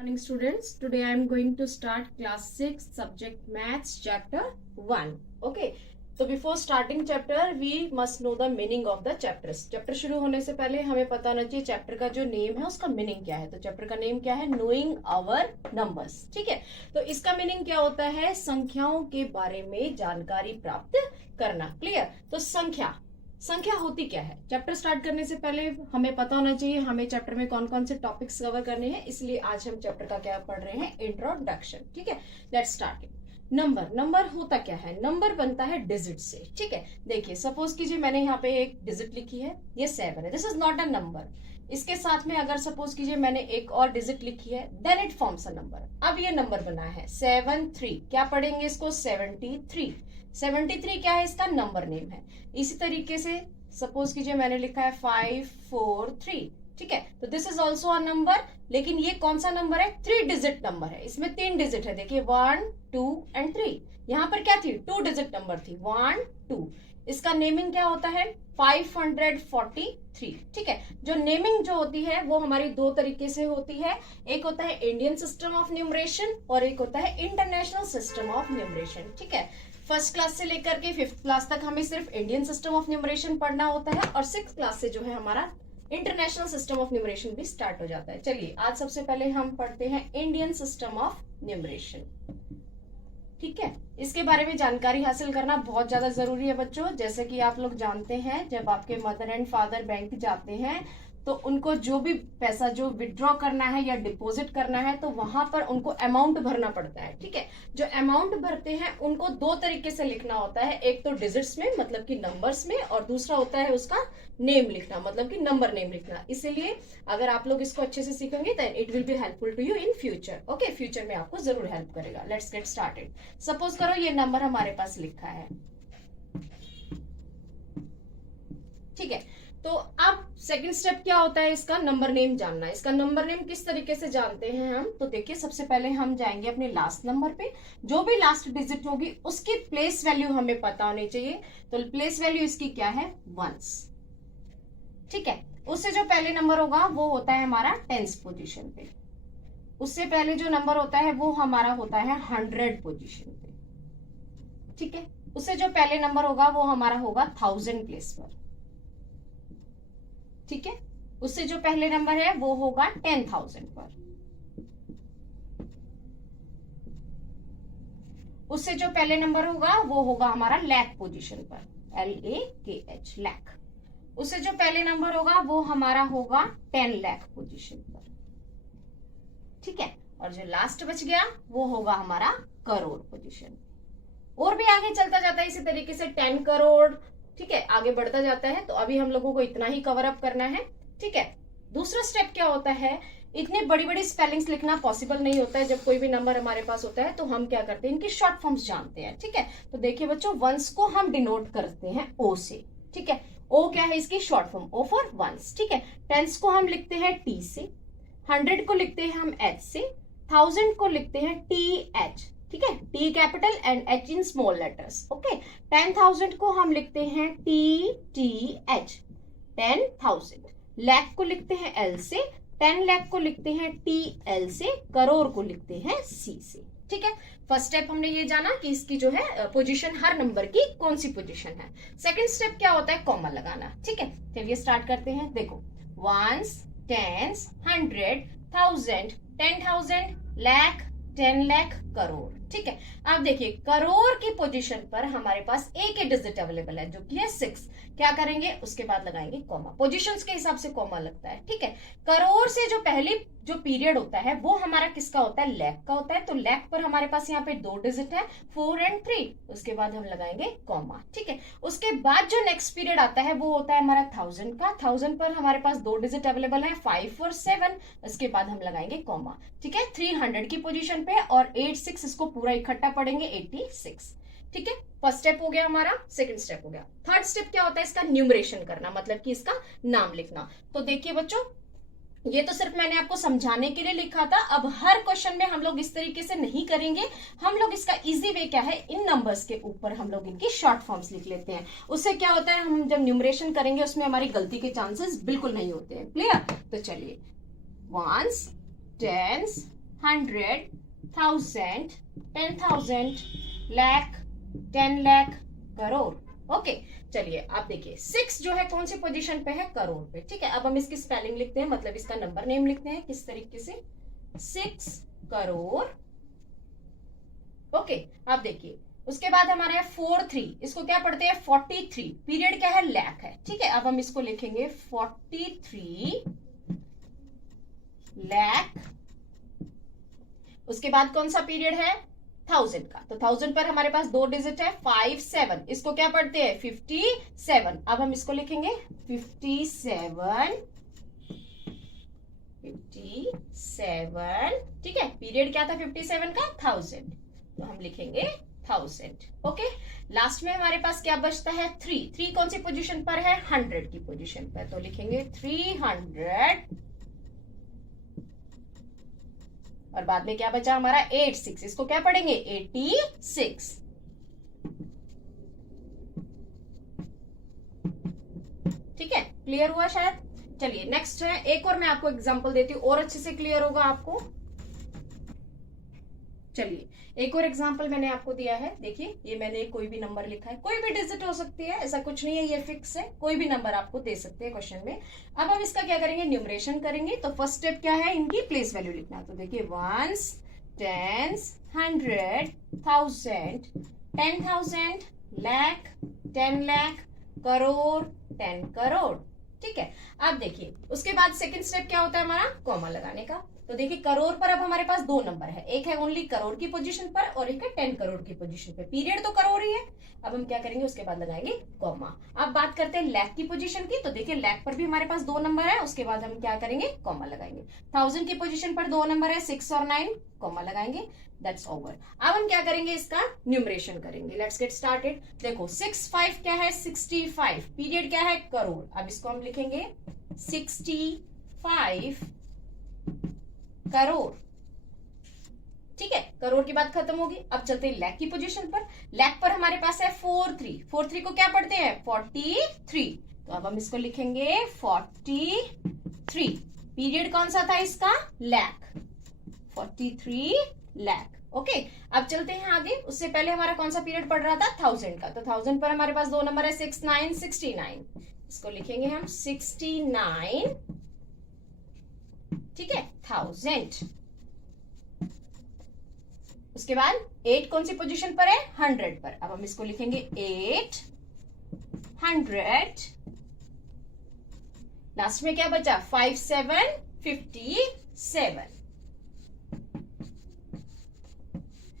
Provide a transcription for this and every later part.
Morning students, today I am going to start class 6 subject maths chapter 1. Okay, so before starting chapter we must know the meaning of the chapters. Chapter शुरू होने से पहले हमें पता होना चाहिए chapter का जो नेम है उसका मीनिंग क्या है. तो चैप्टर का नेम क्या है? Knowing our numbers. ठीक है, तो इसका मीनिंग क्या होता है? संख्याओं के बारे में जानकारी प्राप्त करना. क्लियर? तो संख्या होती क्या है? चैप्टर स्टार्ट करने से पहले हमें पता होना चाहिए हमें चैप्टर में कौन कौन से टॉपिक्स कवर करने हैं, इसलिए आज हम चैप्टर का क्या पढ़ रहे हैं? इंट्रोडक्शन. ठीक है, लेट्स स्टार्ट. नंबर होता क्या है? नंबर बनता है डिजिट से. ठीक है, देखिए सपोज कीजिए मैंने यहाँ पे एक डिजिट लिखी है, ये 7 है. This is not a number. इसके साथ में अगर सपोज कीजिए मैंने एक और डिजिट लिखी है, then it forms a number. अब ये नंबर बना है 73. क्या पढ़ेंगे इसको? 73. 73 क्या है? इसका नंबर नेम है. इसी तरीके से सपोज कीजिए मैंने लिखा है 543. ठीक है, तो this is also a number, लेकिन ये कौन सा नंबर है? 3 डिजिट नंबर है. इसमें 3 डिजिट है. देखिए 1, 2 एंड 3. यहाँ पर क्या थी? 2 डिजिट नंबर थी. 1, 2. इसका नेमिंग क्या होता है? 543. ठीक है, जो नेमिंग जो होती है वो हमारी दो तरीके से होती है. एक होता है इंडियन सिस्टम ऑफ न्यूमरेशन और एक होता है इंटरनेशनल सिस्टम ऑफ न्यूमरेशन. ठीक है, फर्स्ट क्लास से लेकर के 5th क्लास तक हमें सिर्फ इंडियन सिस्टम ऑफ न्यूमरेशन पढ़ना होता है और 6th क्लास से जो है हमारा इंटरनेशनल सिस्टम ऑफ न्यूमरेशन भी स्टार्ट हो जाता है. चलिए आज सबसे पहले हम पढ़ते हैं इंडियन सिस्टम ऑफ न्यूमरेशन. ठीक है, इसके बारे में जानकारी हासिल करना बहुत ज्यादा जरूरी है बच्चों. जैसे कि आप लोग जानते हैं जब आपके मदर एंड फादर बैंक जाते हैं तो उनको जो भी पैसा जो विड्रॉ करना है या डिपॉजिट करना है तो वहां पर उनको अमाउंट भरना पड़ता है. ठीक है, जो अमाउंट भरते हैं उनको दो तरीके से लिखना होता है. एक तो डिजिट्स में मतलब कि नंबर्स में, और दूसरा होता है उसका नेम लिखना मतलब कि नंबर नेम लिखना. इसीलिए अगर आप लोग इसको अच्छे से सीखेंगे then it will be helpful to you in future. Okay, future में आपको जरूर हेल्प करेगा. Let's get started. सपोज करो ये नंबर हमारे पास लिखा है. ठीक है, तो अब सेकंड स्टेप क्या होता है? इसका नंबर नेम जानना है. इसका नंबर नेम किस तरीके से जानते हैं हम? तो देखिए सबसे पहले हम जाएंगे अपने लास्ट नंबर पे. जो भी लास्ट डिजिट होगी उसकी प्लेस वैल्यू हमें पता होनी चाहिए. तो प्लेस वैल्यू इसकी क्या है? 1. ठीक है, उससे जो पहले नंबर होगा वो होता है हमारा 10th पोजीशन पे. उससे पहले जो नंबर होता है वो हमारा होता है 100 पोजीशन पे. ठीक है, उससे जो पहले नंबर होगा वो हमारा होगा 1000 प्लेस पर. ठीक है, उससे जो पहले नंबर है वो होगा 10,000 पर. उससे जो पहले नंबर होगा वो होगा हमारा लाख पोजीशन पर. LAKH लाख. उससे जो पहले नंबर होगा वो हमारा होगा 10 लाख पोजीशन पर. ठीक है, और जो लास्ट बच गया वो होगा हमारा करोड़ पोजीशन. और भी आगे चलता जाता है इसी तरीके से 10 करोड़. ठीक है, आगे बढ़ता जाता है. तो अभी हम लोगों को इतना ही कवर अप करना है. ठीक है, दूसरा स्टेप क्या होता है? इतनी बड़ी बड़ी स्पेलिंग्स लिखना पॉसिबल नहीं होता है. जब कोई भी नंबर हमारे पास होता है तो हम क्या करते हैं? इनकी शॉर्ट फॉर्म्स जानते हैं. ठीक है, तो देखिए बच्चों वंस को हम डिनोट करते हैं O से. ठीक है, O क्या है? इसकी short form O for ones. ठीक है, टेंस को हम लिखते हैं T से, 100 को लिखते हैं हम H से, 1000 को लिखते हैं TH. ठीक है, T capital and H in small letters. Okay, 10,000 को हम लिखते हैं TTH 10,000. लाख को लिखते हैं L से, 10 लाख को लिखते हैं TL से, करोड़ को लिखते हैं C से. ठीक है, फर्स्ट स्टेप हमने ये जाना कि इसकी जो है पोजीशन, हर नंबर की कौन सी पोजीशन है. सेकंड स्टेप क्या होता है? कॉमा लगाना. ठीक है, चलिए स्टार्ट करते हैं. देखो 1s, 10s, 100, 1000, 10,000, लाख, 10 लाख, करोड़. ठीक है, अब देखिए करोड़ की पोजीशन पर हमारे पास एक ही डिजिट अवेलेबल है जो कि है 6. क्या करेंगे? उसके बाद लगाएंगे कॉमा. पोजीशंस के हिसाब से कॉमा लगता है. ठीक है, करोड़ से जो पहली जो पीरियड होता है वो हमारा किसका होता है? लाख का होता है. तो लाख पर हमारे पास यहाँ पे 2 डिजिट है 4 एंड 3. उसके बाद हम लगाएंगे कॉमा. ठीक है, उसके बाद जो नेक्स्ट पीरियड आता है वो होता है हमारा 1000 का. 1000 पर हमारे पास 2 डिजिट अवेलेबल है 5 और 7. उसके बाद हम लगाएंगे कॉमा. ठीक है, 300 की पोजीशन पे और 86 इसको पूरा इकट्ठा पढ़ेंगे 86. ठीक है, फर्स्ट स्टेप हो गया हमारा. सेकंड स्टेप हो गया. थर्ड स्टेप क्या होता है? इसका न्यूमरेशन करना मतलब कि इसका नाम लिखना. तो देखिए बच्चों ये तो सिर्फ मैंने आपको समझाने के लिए लिखा था. अब हर क्वेश्चन में हम लोग इस तरीके से नहीं करेंगे. हम लोग इसका इजी वे क्या है? इन नंबर्स के ऊपर हम लोग इनकी शॉर्ट फॉर्म्स लिख लेते हैं. उससे क्या होता है? हम जब न्यूमरेशन करेंगे उसमें हमारी गलती के चांसेस बिल्कुल नहीं होते हैं. क्लियर? तो चलिए 1s, 10s, 100, 1000, 10,000, lakh, 10 lakh, crore. Okay चलिए आप देखिए 6 जो है कौन सी पोजीशन पे है, करोड़ पे। ठीक है, अब हम इसकी स्पेलिंग लिखते हैं, मतलब इसका नंबर नेम लिखते हैं किस तरीके से, 6 करोड़। ओके आप देखिए उसके बाद हमारा है 43, इसको क्या पढ़ते हैं 43, पीरियड क्या है, लाख है। ठीक है, अब हम इसको लिखेंगे 43 लाख। उसके बाद कौन सा पीरियड है, 1000 का, तो 1000 पर हमारे पास 2 डिजिट है 57, इसको क्या पढ़ते हैं 57। अब हम इसको लिखेंगे 57, ठीक है, पीरियड क्या था 57 का, 1000, तो हम लिखेंगे 1000। ओके, लास्ट में हमारे पास क्या बचता है 3 कौन सी पोजीशन पर है, 100 की पोजीशन पर, तो लिखेंगे 300। और बाद में क्या बचा हमारा 86, इसको क्या पढ़ेंगे 86। ठीक है, क्लियर हुआ शायद। चलिए नेक्स्ट है, एक और मैं आपको एग्जांपल देती हूँ और अच्छे से क्लियर होगा आपको। चलिए एक और एग्जांपल मैंने आपको दिया है, देखिए ये मैंने कोई भी नंबर लिखा है, कोई भी डिजिट हो सकती है, ऐसा कुछ नहीं है, ये फिक्स है, कोई भी नंबर आपको दे सकते हैं क्वेश्चन में। अब हम इसका क्या करेंगे, न्यूमरेशन करेंगे। तो फर्स्ट स्टेप क्या है, इनकी प्लेस वैल्यू लिखना। तो देखिए 1s, 10s, 100, 1000, 10,000, लाख, 10 लाख, करोड़, 10 करोड़। ठीक है, अब देखिए उसके बाद सेकंड स्टेप क्या होता है हमारा, कॉमा लगाने का। तो देखिए करोड़ पर अब हमारे पास 2 नंबर है, एक है ओनली करोड़ की पोजीशन पर और एक है 10 करोड़ की पोजीशन पे, पीरियड तो करोड़ ही है। अब हम क्या करेंगे, उसके बाद लगाएंगे कॉमा। अब बात करते हैं लाख की पोजीशन की। तो देखिए लाख पर भी हमारे पास 2 नंबर है, उसके बाद हम क्या करेंगे, कॉमा लगाएंगे। 1000 की पोजीशन पर 2 नंबर है, 6 और 9, कॉमा लगाएंगे, दैट्स ओवर। अब हम क्या करेंगे, इसका न्यूमरेशन करेंगे। Let's get started. देखो 6 5 क्या है, 65, पीरियड क्या है, करोड़। अब इसको हम लिखेंगे 65 करोड़। ठीक है, करोड़ की बात खत्म होगी। अब चलते हैं लाख की पोजीशन पर। लाख पर हमारे पास है 43, 43 को क्या पढ़ते हैं 43, तो अब हम इसको लिखेंगे 43, पीरियड कौन सा था इसका, लाख, 43 लाख। ओके, अब चलते हैं आगे। उससे पहले हमारा कौन सा पीरियड पड़ रहा था, 1000 का। तो 1000 पर हमारे पास 2 नंबर है, 6 9 69, इसको लिखेंगे हम 69, ठीक है, 1000। उसके बाद 8 कौन सी पोजीशन पर है, 100 पर। अब हम इसको लिखेंगे 800। लास्ट में क्या बचा, 57 57।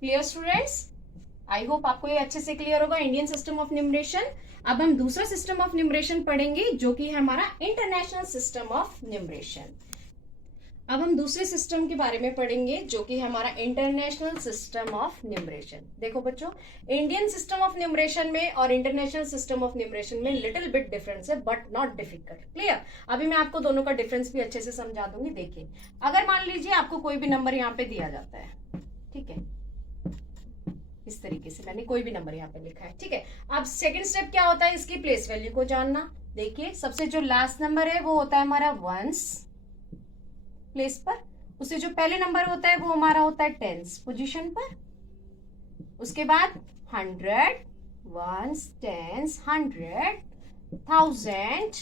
क्लियर स्टूडेंट्स, आई होप आपको ये अच्छे से क्लियर होगा इंडियन सिस्टम ऑफ न्यूमरेशन। अब हम दूसरा सिस्टम ऑफ न्यूमरेशन पढ़ेंगे जो कि है हमारा इंटरनेशनल सिस्टम ऑफ न्यूमरेशन। अब हम दूसरे सिस्टम के बारे में पढ़ेंगे जो कि हमारा इंटरनेशनल सिस्टम ऑफ न्यूमरेशन। देखो बच्चों, इंडियन सिस्टम ऑफ न्यूमरेशन में और इंटरनेशनल सिस्टम ऑफ न्यूमरेशन में लिटिल बिट डिफरेंस है, बट नॉट डिफिकल्ट। क्लियर, अभी मैं आपको दोनों का डिफरेंस भी अच्छे से समझा दूंगी। देखिए अगर मान लीजिए आपको कोई भी नंबर यहाँ पे दिया जाता है, ठीक है, इस तरीके से मैंने कोई भी नंबर यहाँ पे लिखा है, ठीक है। अब सेकंड स्टेप क्या होता है, इसकी प्लेस वैल्यू को जानना। देखिए सबसे जो लास्ट नंबर है वो होता है हमारा 1s प्लेस पर, उससे जो पहले नंबर होता है वो हमारा होता है 10s पोजीशन पर। उसके बाद 100, 1s, 10s, 100, 1000,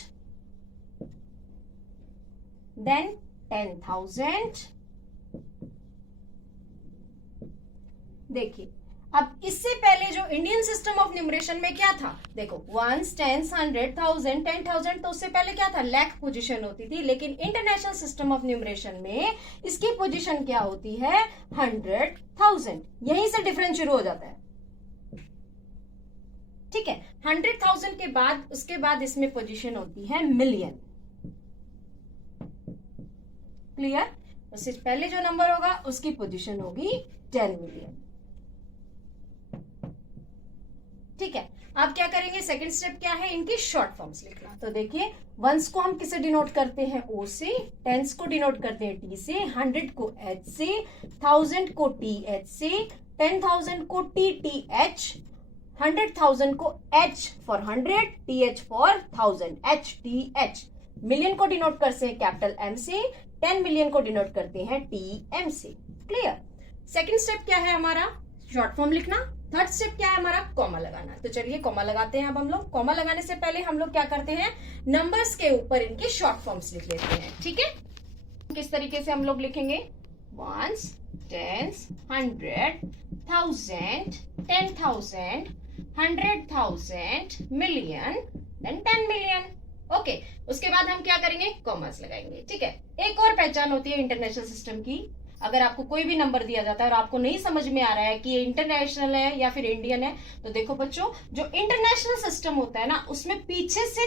देन 10,000। देखिए अब इससे पहले जो इंडियन सिस्टम ऑफ न्यूमरेशन में क्या था, देखो 1s, 10s, 100, 1000, 10,000, तो उससे पहले क्या था, लाख पोजीशन होती थी। लेकिन इंटरनेशनल सिस्टम ऑफ न्यूमरेशन में इसकी पोजीशन क्या होती है, 100,000। यहीं से डिफरेंस शुरू हो जाता है, ठीक है। 100,000 के बाद उसके बाद इसमें पोजीशन होती है मिलियन। क्लियर, उससे पहले जो नंबर होगा उसकी पोजीशन होगी 10 मिलियन। ठीक है, अब क्या करेंगे, सेकंड स्टेप क्या है, इनकी शॉर्ट फॉर्म्स लिखना। तो देखिए 1s को हम किसे डिनोट करते हैं, O से, 10s को डिनोट करते हैं T से, 100 को H से, 1000 को TH से, 10,000 को TTH, 100,000 को H for 100, TH for 1000, HTH। Million को डिनोट करते हैं कैपिटल M से, 10 मिलियन को डिनोट करते हैं TM से। क्लियर। सेकंड स्टेप क्या है हमारा, शॉर्ट फॉर्म लिखना। थर्ड स्टेप क्या है हमारा, कॉमा लगाना। तो चलिए कॉमा लगाते हैं। अब हम लोग कॉमा लगाने से पहले हम लोग क्या करते हैं, नंबर्स के ऊपर इनके शॉर्ट फॉर्म्स लिख लेते हैं, ठीक है। किस तरीके से हम लोग लिखेंगे, ones, tens, 100, 1000, 10,000, 100,000, million, then 10 million. Okay, उसके बाद हम क्या करेंगे, कॉमर्स लगाएंगे, ठीक है। एक और पहचान होती है इंटरनेशनल सिस्टम की, अगर आपको कोई भी नंबर दिया जाता है और आपको नहीं समझ में आ रहा है कि ये इंटरनेशनल है या फिर इंडियन है, तो देखो बच्चों, जो इंटरनेशनल सिस्टम होता है ना, उसमें पीछे से